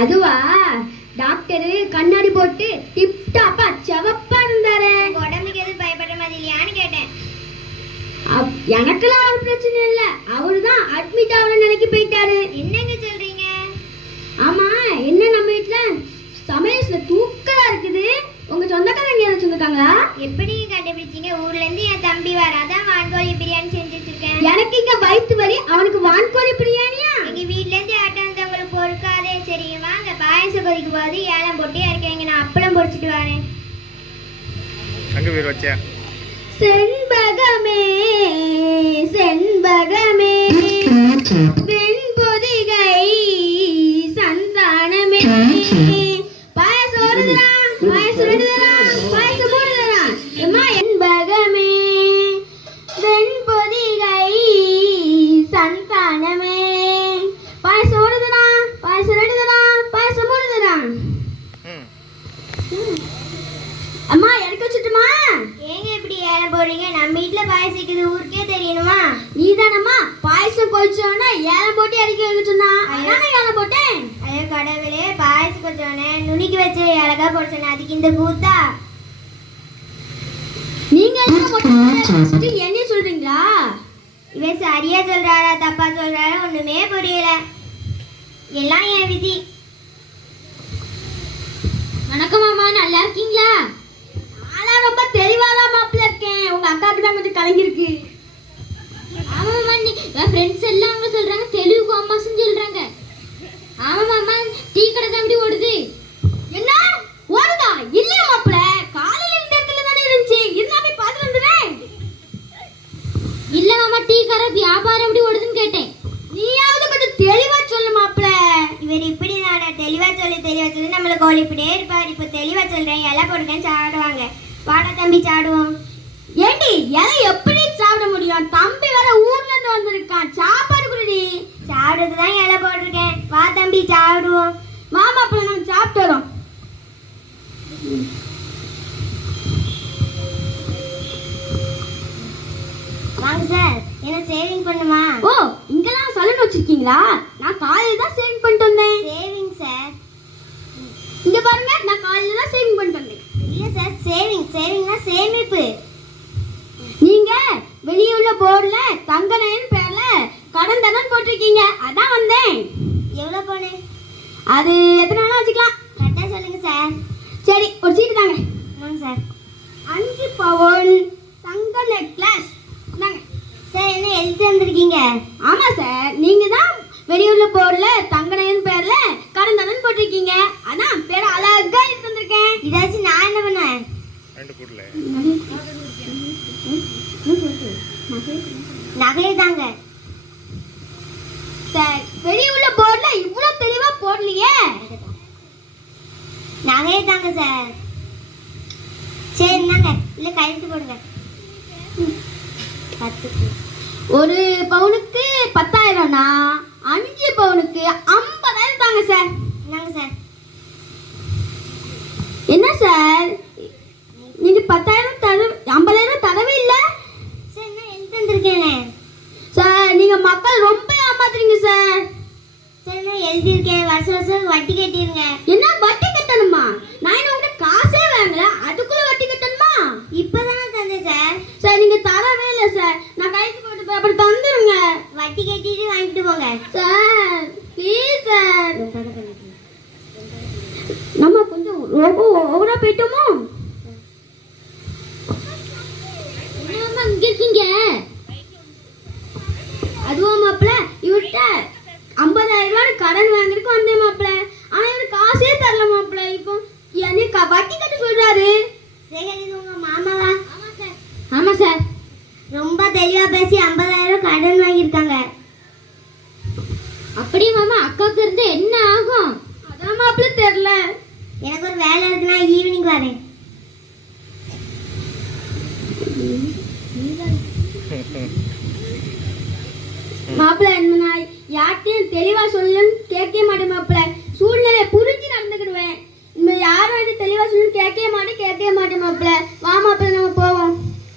அதுவா டாக்டர் கண்ணாடி போட்டு டிப் டாப்பா செவப்பா இருந்தாரு. உடம்புக்கு எதுவும் பயப்படுற மாதிரி இல்லையான்னு கேட்டேன். எனக்கெல்லாம் ஒரு பிரச்சனை இல்ல, அவருதான் அட்மிட் ஆகணும் நினைக்கி போயிட்டாரு. என்னங்க சொல்றீங்க? ஆமா, என்ன நம்ம வீட்டுல சமையல்ல தூக்கலா இருக்குது. உங்க சொந்தக்காரங்க யாரும் சொந்தக்காங்களா? எப்படி கண்டுபிடிச்சீங்க? ஊர்ல இருந்து என் தம்பி வர, அதான் வான்கோழி பிரியாணி செஞ்சு வச்சிருக்கேன். எனக்கு இங்க வயிற்று வலி, அவனுக்கு வான்கோழி பிரியாணியா? எங்க வீட்ல இருந்து ஆட்டாந்தவங்களுக்கு பொறுக்காதே. சரி வாங்க, பாயசம் கொதிக்கு போது ஏலம் போட்டு இறக்குவீங்க, நான் அப்பளம் பொரிச்சிட்டு வரேன். அங்க பேர் வச்சா செண்பகமே செண்பகமே வெண்பொதிகை சந்தானமே. பாயசம் வருதுடா, பாயசம் வருதுடா, பாயசம் போடுதுடா. எம்மா செண்பகமே வெண்பொதிகை சந்தானமே. பாயசம் வருதுடா, பாயசம் வருதுடா, பாயசம் போடுதுடா. அம்மா எடுக்க வச்சுட்டுமா? ஏங்க இப்படி ஏலம் போடுறீங்க? நம்ம வீட்டுல பாயசிக்குது ஊருக்கே தெரியணுமா? நீதானம்மா பாயசம் கொதிச்சோன்னா ஏலம் போட்டு இறக்கி வைக்க சொன்னா, அதான் ஏலம் போட்டேன். ஐயோ கடவுளே, பாயசம் கொஞ்சோன்னே நுணுக்கி வச்சு அழகா போடுச்சேன், அதுக்கு இந்த கூத்தா? நீங்க என்ன சொல்றீங்களா? இவன் சரியா சொல்றாரா தப்பா சொல்றாரா ஒண்ணுமே புரியல. எல்லாம் என் விதி. வணக்கம் மாமா, நல்லா இருக்கீங்களா? நான் ரொம்ப தெளிவாதான் மாப்பிள்ள இருக்கேன். உங்க அக்காவுக்கு தான் கொஞ்சம் கலங்கிருக்கு. ஆமா மாமா, என் ஃப்ரெண்ட்ஸ் எல்லாம் அவங்க சொல்றாங்க தெலுங்கு கோமாசம் சொல்றாங்க. ஆமா மாமா, டீ கடை தான் அப்படி ஓடுது. என்ன ஓடுதா? இல்லையா மாப்பிள்ள, காலையில இந்த இடத்துல தானே இருந்துச்சு. இருந்தா போய் பார்த்துட்டு வந்துடுறேன். இல்ல மாமா, டீ கடை வியாபாரம் எப்படி ஓடுதுன்னு கேட்டேன். நீயாவது கொஞ்சம் தெளிவா சொல்லு மாப்பிள்ள. இவர் இப்படி தெளிவா சொல்லி நம்மள கோழி இப்படியே இருப்பார். இப்ப தெளிவா சொல்றேன், இலை போடுறேன் சாப்பிடுவாங்க. வாடா தம்பி சாப்பிடுவோம். ஏண்டி இலை எப்படி சாப்பிட முடியும்? தம்பி வேற ஊர்ல இருந்து வந்திருக்கான், சாப்பாடு குடி. சாப்பிடுறதுக்கு தான் இலை போட்டிருக்கேன். வா தம்பி சாப்பிடுவோம். மாமா அப்ப நம்ம சாப்பிட்டு வரோம். வாங்க சார், என்ன சேவிங் பண்ணுமா? ஓ, இங்கெல்லாம் சலூன் வச்சிருக்கீங்களா? நான் காலையில தான் சேவிங் பண்ணிட்டு வந்தேன். Saving sir? இங்க பாருங்க, நான் காலையில தான் சேவிங் பண்ணிட்டு வந்தேன். இல்ல சார், சேவிங்னா சேமிப்பு. நீங்க வெளியே உள்ள போர்டுல தங்கநயன் பேர்ல கடன் தரன் போட்டிருக்கீங்க, அதான் வந்தேன். எவ்வளவு போனே? அது எத்தனை வேணா வச்சுக்கலாம். கரெக்டா சொல்லுங்க சார். சரி, ஒரு சீட்டு தாங்க. ஆமாங்க சார். 5 பவுன் தங்க நெக்லஸ் தாங்க. சார் என்ன எழுதி வந்திருக்கீங்க? ஆமா சார், நீங்க தான் வெளியூர்ல போர்டுல தங்கநயன் பேர்ல கடன் தரன் போட்டிருக்கீங்க, அதான் பேர் அழகா எடுத்து வந்திருக்கேன். இதாச்சும் நான் என்ன பண்ணுவேன்? நகை தாங்க சார். வெளியூர்ல போர்டுல இவ்வளவு தெளிவா போடலையே. நகை தாங்க சார். சரி நாங்க இல்ல கையெழுத்து போடுங்க. 10. ஒரு பவுனுக்கு 10,000னா 5 பவுனுக்கு 50,000 தாங்க சார். என்னங்க சார்? என்ன சார், நீங்க 10,000 தர 50,000 தரவே இல்ல சார். என்ன எழுதி வந்திருக்கேனே சார். நீங்க மக்கள் ரொம்ப ஏமாத்துறீங்க சார். சார் என்ன எழுதியிருக்கேன்? வருஷம் வட்டி கட்டிருங்க. என்ன வட்டி கட்டணுமா? நான் என்ன உங்ககிட்ட காசே வாங்கல, அதுக்குள்ள வட்டி கட்டணுமா? இப்பதானே தந்தேன் சார். சார் நீங்க தரவே இல்லை சார். நான் கைக்கு போட்டு போய் அப்படி தந்துருங்க. வட்டி கட்டிட்டு வாங்கிட்டு போங்க சார். ப்ளீஸ் சார், நம்ம கொஞ்சம் ரொம்ப ஓவரா போயிட்டோமோ? என்ன மாமா இங்க இருக்கீங்க? அதுவா மாப்பிள்ள, இவர்கிட்ட 50,000 கடன் வாங்கிருக்கு வந்தேன் மாப்பிள்ள. ஆனா இவரு காசே தரல மாப்பிள்ள. இப்போ எனக்கு வட்டி கட்ட சொல்றாரு. சேகர் இது உங்க மாமாவா? ஆமா சார். ஆமா சார். ரொம்ப தெளிவா பேசி 50,000 கடன் வாங்கியிருக்காங்க. அப்படியே மாமா, அக்காவுக்கு இருந்து என்ன ஆகும்? அதான் மாப்பிள்ள தெரியல. எனக்கு ஒரு வேலை இருக்குன்னா ஈவினிங் வரேன். மாப்பிள்ள என்ன யார்ட்டையும் தெளிவா சொல்லுன்னு கேட்க மாட்டேன் மாப்பிள்ள. சூழ்நிலையை புரிஞ்சு நடந்துக்கிடுவேன். யாரும் தெளிவா சொல்லு கேட்கவே மாட்டேன் மாப்பிள்ள. வா மாப்பிள்ள நம்ம